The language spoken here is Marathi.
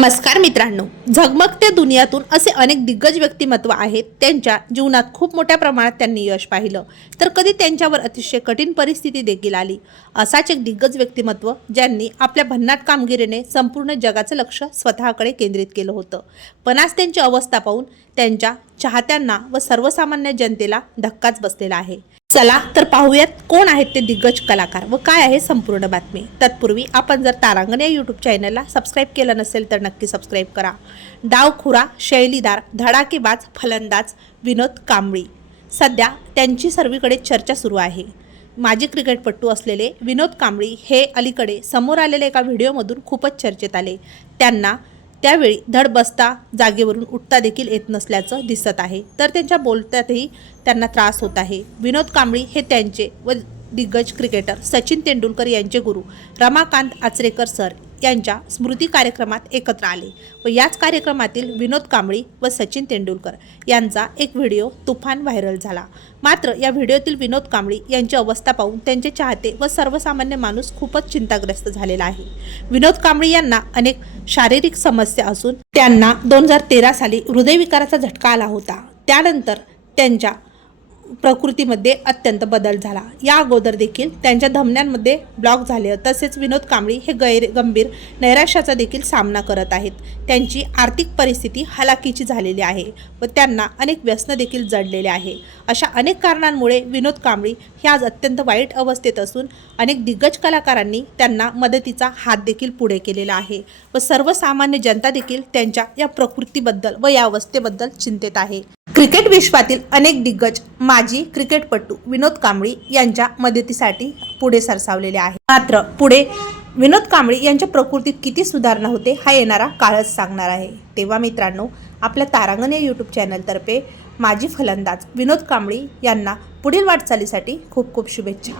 नमस्कार मित्रांनो. झगमगत्या दुनियातून असे अनेक दिग्गज व्यक्तिमत्व आहेत त्यांच्या जीवनात खूप मोठ्या प्रमाणात त्यांनी यश पाहिलं. तर कधी त्यांच्यावर अतिशय कठीण परिस्थिती देखील आली? असाच एक दिग्गज व्यक्तिमत्व ज्यांनी आपल्या भन्नाट कामगिरीने संपूर्ण जगाचं लक्ष स्वतःकडे केंद्रित केलं होतं. पण आज त्यांची अवस्था पाहून त्यांच्या चाहत्यांना व सर्वसामान्य जनतेला धक्काच बसलेला आहे. चला तर पाहूयात कोण आहेत ते दिग्गज कलाकार व काय आहे संपूर्ण बातमी. तत्पूर्वी आपण जर तारांगण या यूट्यूब चॅनलला सबस्क्राईब केलं नसेल तर नक्की सबस्क्राईब करा. डावखुरा शैलीदार धडाकेबाज फलंदाज विनोद कांबळी. सध्या त्यांची सर्वीकडे चर्चा सुरू आहे. माजी क्रिकेटपटू असलेले विनोद कांबळी हे अलीकडे समोर आलेल्या एका व्हिडिओमधून खूपच चर्चेत आले. त्यांना त्यावेळी धड बसता जागेवरून उठता देखील येत नसल्याचं दिसत आहे. तर त्यांच्या बोलत्यातही त्यांना त्रास होत आहे. विनोद कांबळी हे त्यांचे व दिग्गज क्रिकेटर सचिन तेंडुलकर यांचे गुरु रमाकांत आचरेकर सर यांच्या स्मृती कार्यक्रमात एकत्र आले व याच कार्यक्रमातील विनोद कांबळी व सचिन तेंडुलकर यांचा एक व्हिडिओ तुफान व्हायरल झाला. मात्र या व्हिडिओतील विनोद कांबळी यांची अवस्था पाहून त्यांचे चाहते व सर्वसामान्य माणूस खूपच चिंताग्रस्त झालेला आहे. विनोद कांबळी यांना अनेक शारीरिक समस्या असून त्यांना दोन हजार तेरा साली हृदयविकाराचा झटका आला होता. त्यानंतर त्यांच्या प्रकृतीमध्ये अत्यंत बदल झाला. या अगोदर देखील त्यांच्या धमन्यांमध्ये ब्लॉक झाले. तसेच विनोद कांबळी हे गैर गंभीर नैराश्याचा देखील सामना करत आहेत. त्यांची आर्थिक परिस्थिती हलाखीची झालेली आहे व त्यांना अनेक व्यसन देखील जडलेले आहे. अशा अनेक कारणांमुळे विनोद कांबळी हे आज अत्यंत वाईट अवस्थेत असून अनेक दिग्गज कलाकारांनी त्यांना मदतीचा हात देखील पुढे केलेला आहे व सर्वसामान्य जनता देखील त्यांच्या या प्रकृतीबद्दल व या अवस्थेबद्दल चिंतेत आहे. क्रिकेट विश्वातील अनेक दिग्गज माजी क्रिकेटपटू विनोद कांबळी यांच्या मदतीसाठी पुढे सरसावलेले आहे मात्र पुढे विनोद कांबळी यांच्या प्रकृतीत किती सुधारणा होते हा येणारा काळच सांगणार आहे. तेव्हा मित्रांनो आपल्या तारांगण या यूट्यूब चॅनलतर्फे माजी फलंदाज विनोद कांबळी यांना पुढील वाटचालीसाठी खूप खूप शुभेच्छा.